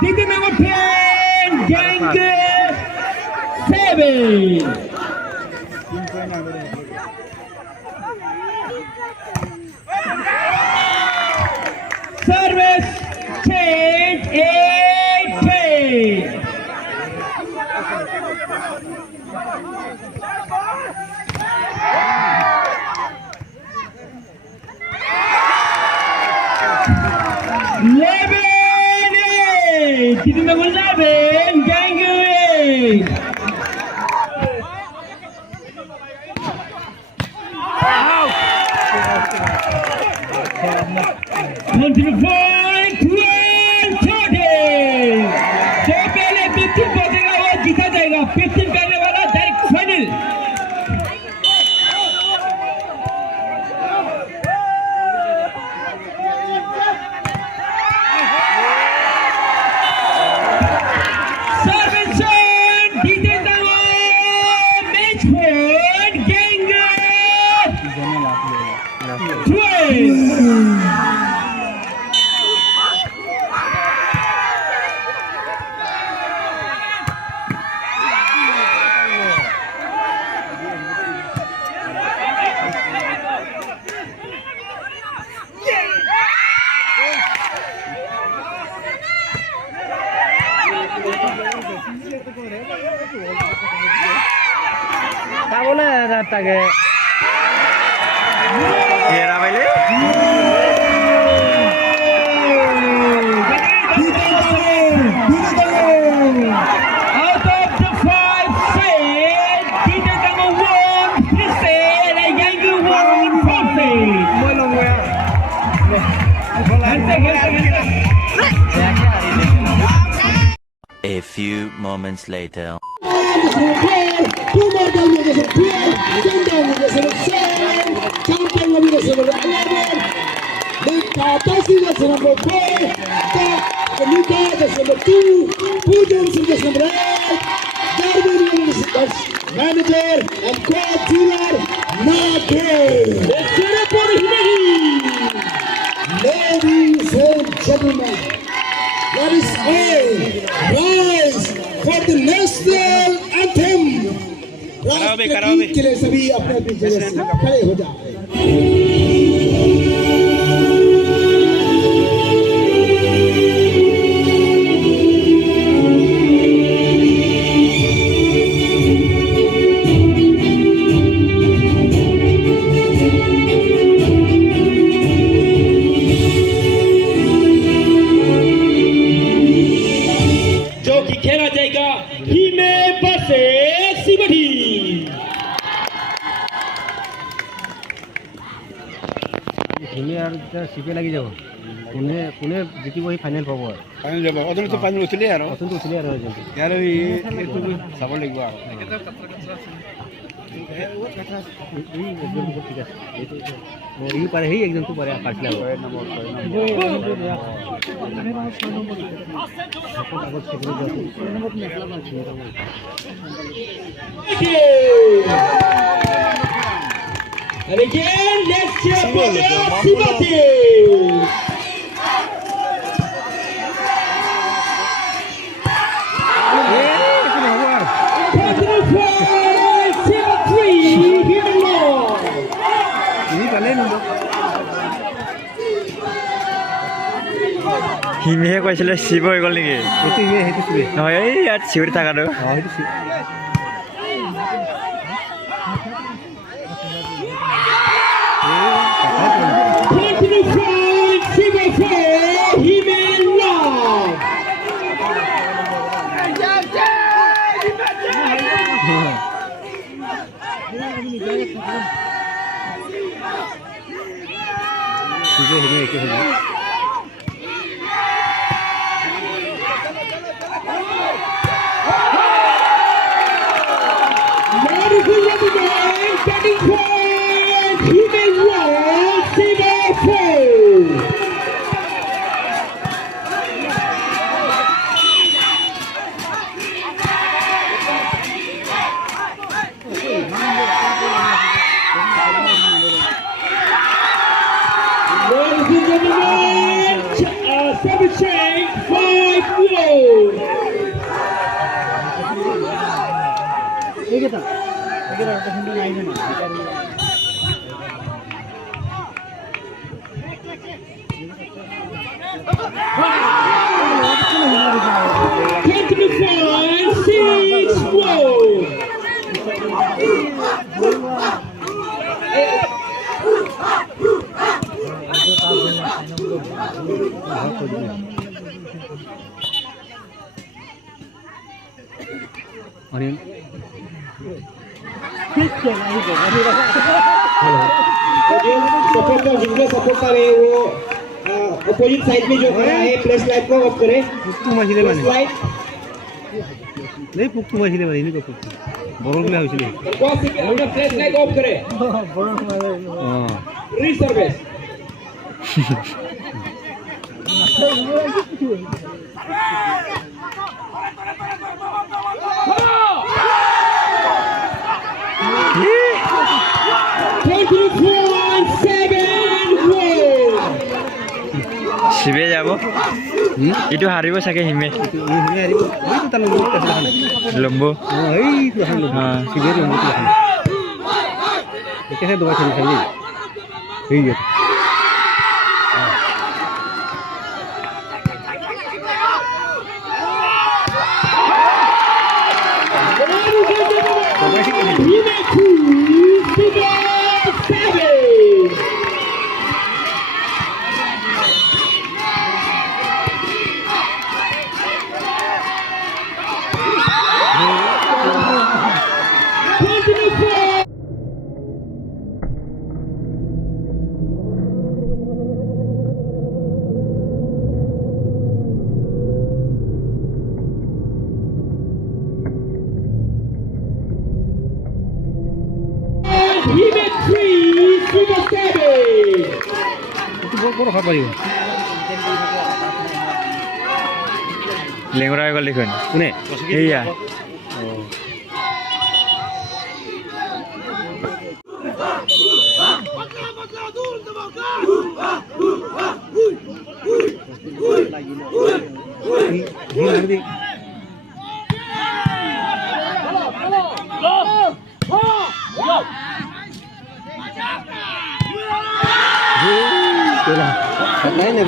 Digger number 10, gang 7. Service change 8. Kita nak berlabing, gangguin. Continue point, 12-30. जो पहले 15 पहुंचेगा वो जीता जाएगा. 15 करने वाला direct final. Tak boleh datang ke. Ya, ramai Out of the 5 set, kita number 1 present and Yangu 1 profit. A few moments later. Manager and co-dealer not there. Ladies and gentlemen, let us all rise for the national anthem. राष्ट्रीय गीत के लिए सभी अपने अपनी जगह से खड़े हो जाएं. সিপে লাগি যাব কোনে কোনে জিতিব এই ফাইনাল পাব ফাইনাল যাব অদনটো ফাইনাল উঠিলে আৰু ইয়াৰ এইটো চাব লাগিব আৰু এই পাৰে সেই একজনটো পাৰে পাছলা And again, let's cheer for the SIBE. হিমেহে কৈছিলে শিৱ হৈ গ'ল নেকি? নহয় এই ইয়াত চিঞৰি থাকাটো এইকেইটা কিন্তু নাই জানো सपोर्ट का जिनको सपोर्ट कर रहे हैं वो अपोजिट साइड में जो खड़ा है प्लस लाइट को ऑफ करें प्लस लाइट नहीं पुक्कू मछली वाली नहीं को बरोल में होइছিল कौन से अपना प्लस लाइट ऑफ करें हां रिसर्विस শিবে যাব এইটো হাৰিব চাগে হিমে লম্বু শিবে कैसे दवा चली चाहिए ठीक है বড় খাবার পারিব লেংৰা গল দেখোন কোনে এইয়া नहीं नहीं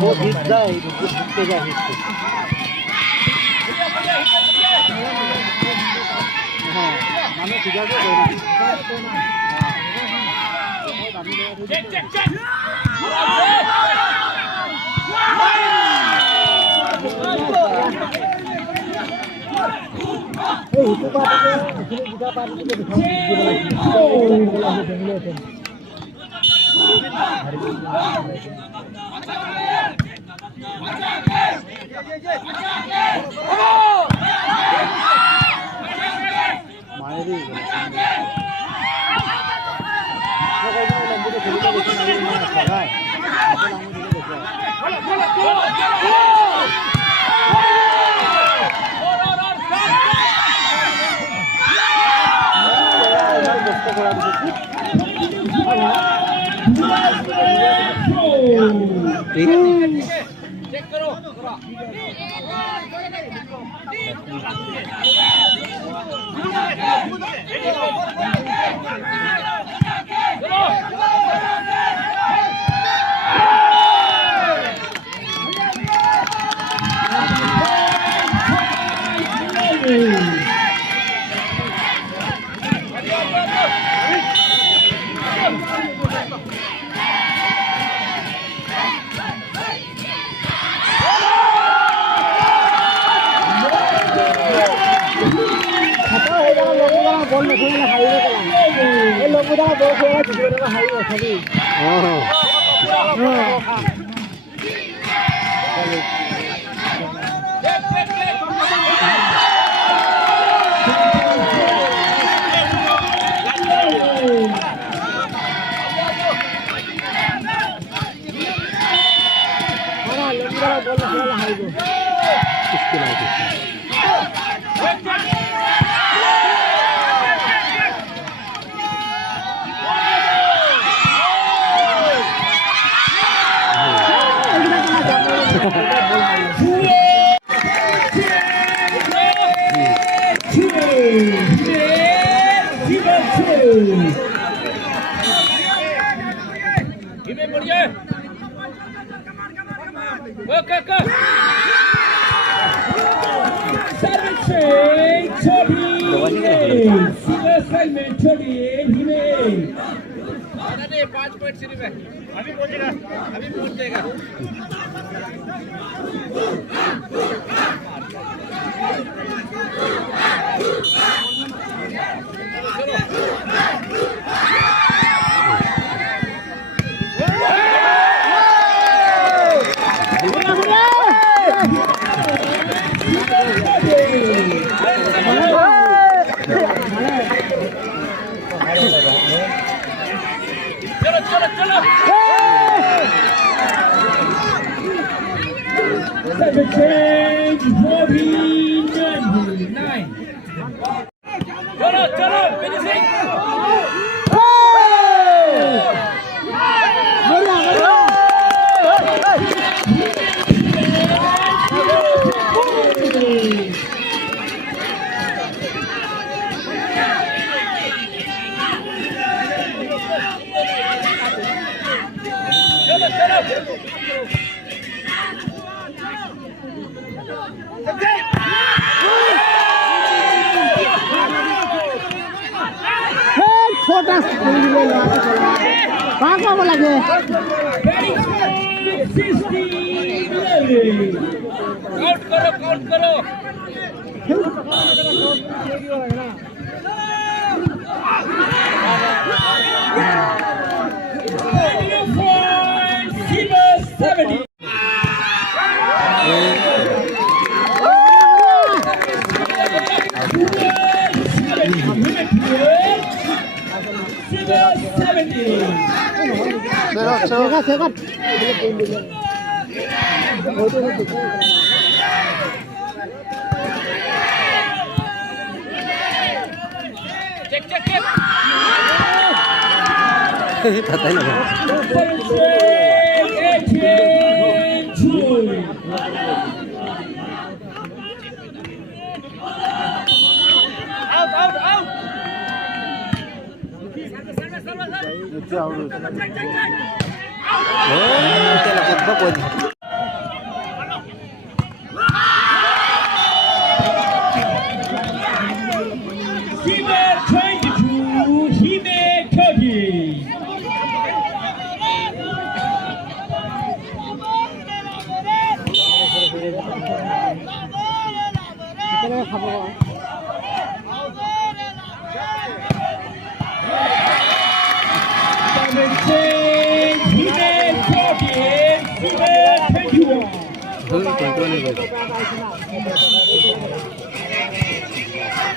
बहुत हिट जाए चेक करो बॉल में खेलना हाईवे का ये लोग उधर बॉल खेलना जिसमें का हाईवे सभी हां हां लोग उधर बॉल में खेलना हाईवे इसके लायक छोटा भागवा लगे काउंट करो सेकंड पता ही नहीं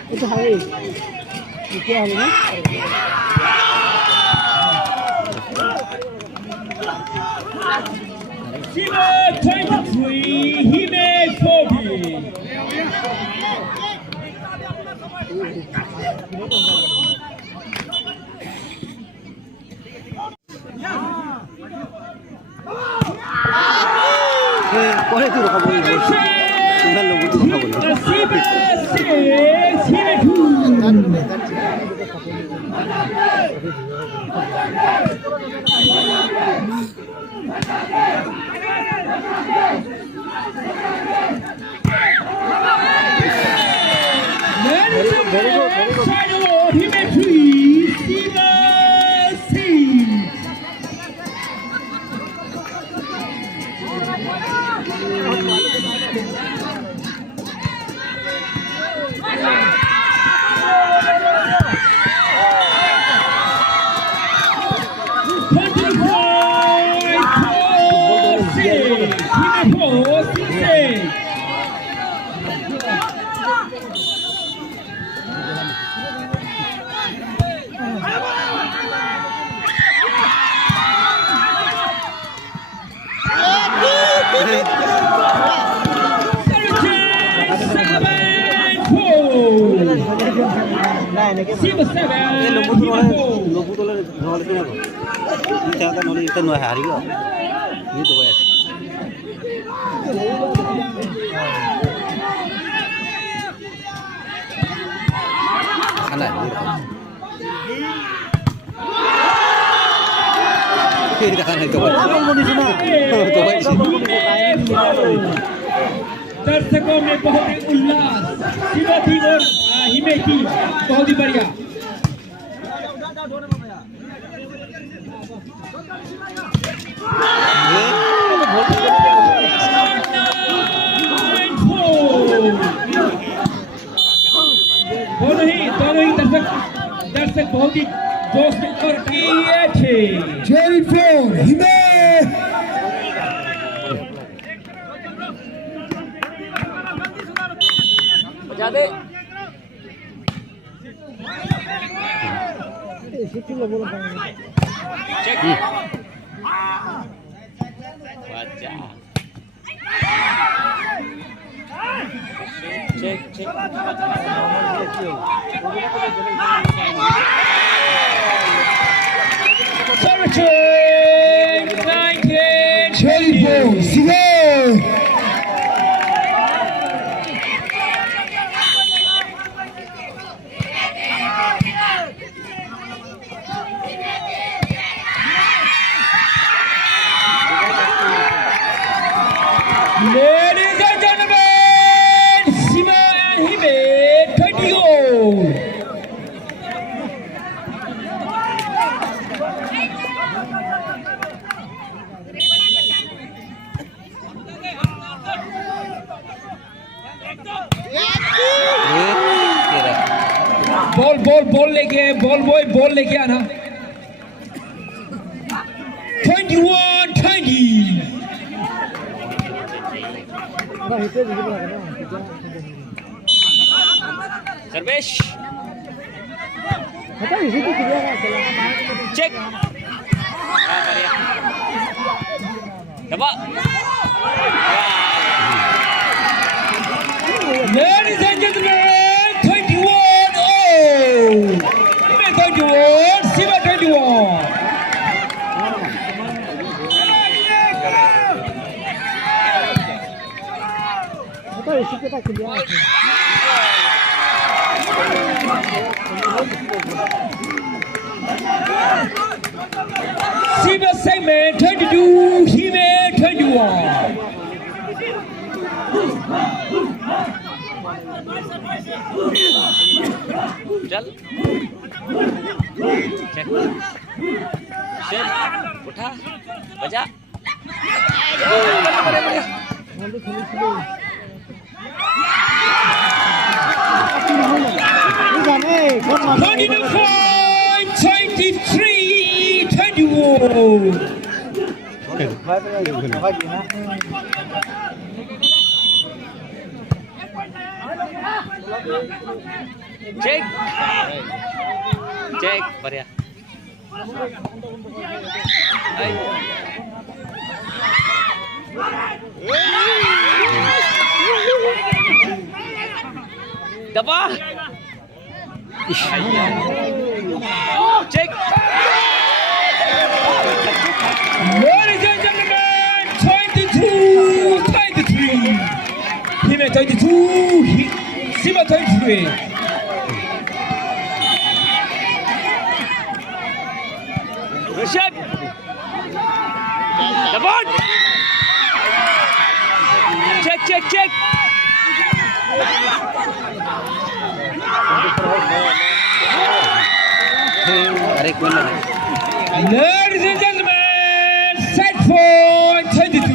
itu hari itu harinya कौन है तू रखा बोल तुम्हारे लोगों तो रखा ये लोगों तो नॉल पे ना ये चाहता नॉल इतना नॉल हारी गया ये तो बस Alah, ini dah. Ini dah kan itu. दर्शकों में बहुत ही उल्लास शिवा टीम और हिमे टीम बहुत ही बढ़िया दोनों ही दर्शक बहुत ही जोश में और Jerry Brown, Hime. Jerry Brown, Sive. Ladies and gentlemen, Shiva and Hime, 20 goals. Ball लेके बॉल बॉय बॉल लेके आना 21-20 सर्वेश चेक दबा Ladies and gentlemen, 21 Hime 21, Shiva 21. Shiva segment 22, Hime 21. चल चेक चल उठा बजा Cek, cek, बढ़िया. दबा. Cek. Ladies and gentlemen, 22-23. Hime 22, Shiva 23. Rishabh. The ball. Check, check, check. Ladies and gentlemen, set point 22.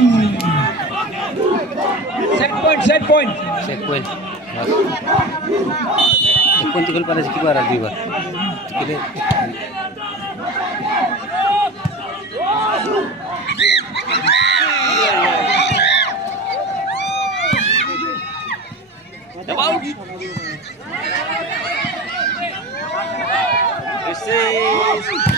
Set point, set point. Set point. Set point tinggal pada sekitar barat dua. Kita. Debut. This is